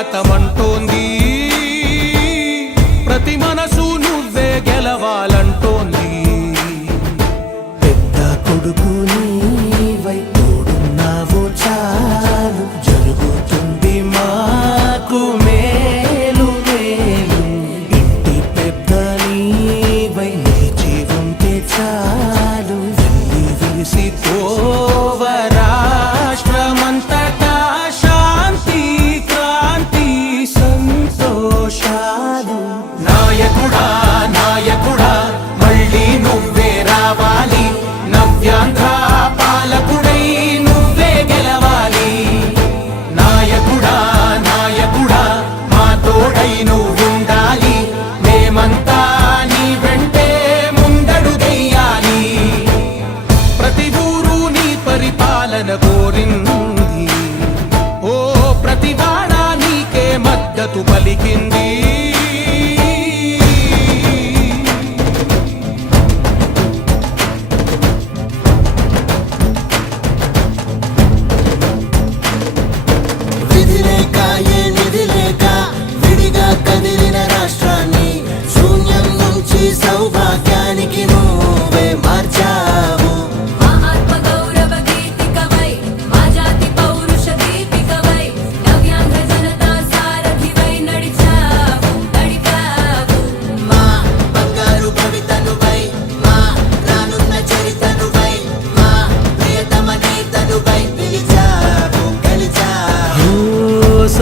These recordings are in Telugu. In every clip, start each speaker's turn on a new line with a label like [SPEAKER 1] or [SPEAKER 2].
[SPEAKER 1] స్వాగతమంటోంది ప్రతి
[SPEAKER 2] మన and a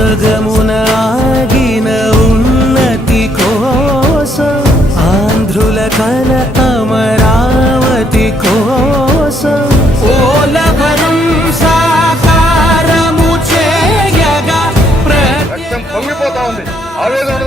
[SPEAKER 2] భాగమున ఆగిన ఉన్నతి కోసం ఆంధ్రుల కల అమరావతి కోసం
[SPEAKER 1] ఓలవరం సాకారము
[SPEAKER 3] ఆవేదన